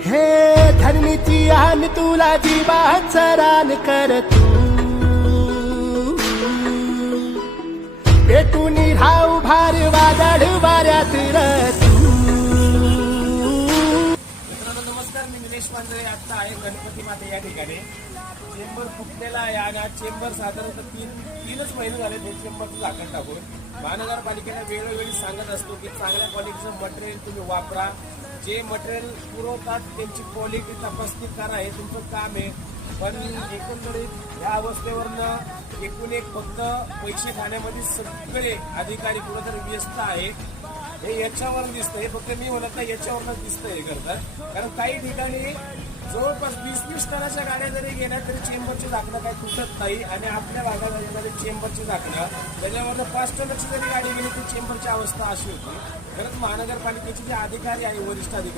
हे धरणीची आन तुला जीवाचं रान कर तू पेटून राहू भार वादळ वाऱ्यात तू. मित्रांनो नमस्कार, मी निलेश पांढरे. आता आहे गणपती माते या ठिकाणी. चेंबर फुटलेला आहे आणि आज चेंबर साधारणतः तीनच महिने झाले ते चेंबरचं झाकण टाकून. महानगरपालिकेला वेळोवेळी सांगत असतो की चांगल्या क्वालिटीचं मटेरियल तुम्ही वापरा, जे मटेरियल पुरवतात त्यांची क्वालिटी तपासणी करा, हे तुमचं काम आहे. पण एकंदरीत या अवस्थेवरनं एकूण एक फक्त पैसे खाण्यामध्ये सगळे अधिकारी कुठेतरी व्यस्त आहेत. हे याच्यावर दिसतं, हे फक्त मी म्हणत नाही, याच्यावरच दिसतं हे करतात. कारण काही ठिकाणी जवळपास 20-20 टनाच्या गाड्या जरी गेल्या तरी चेंबरची झाकणं काही तुटत नाही. आणि आपल्या भागात येणारी चेंबरची झाकणं त्याच्यावरनं 5 टनाची जरी गाडी गेली तर चेंबरची अवस्था अशी होती. खरंच महानगरपालिकेचे जे अधिकारी आहे, वरिष्ठ अधिकारी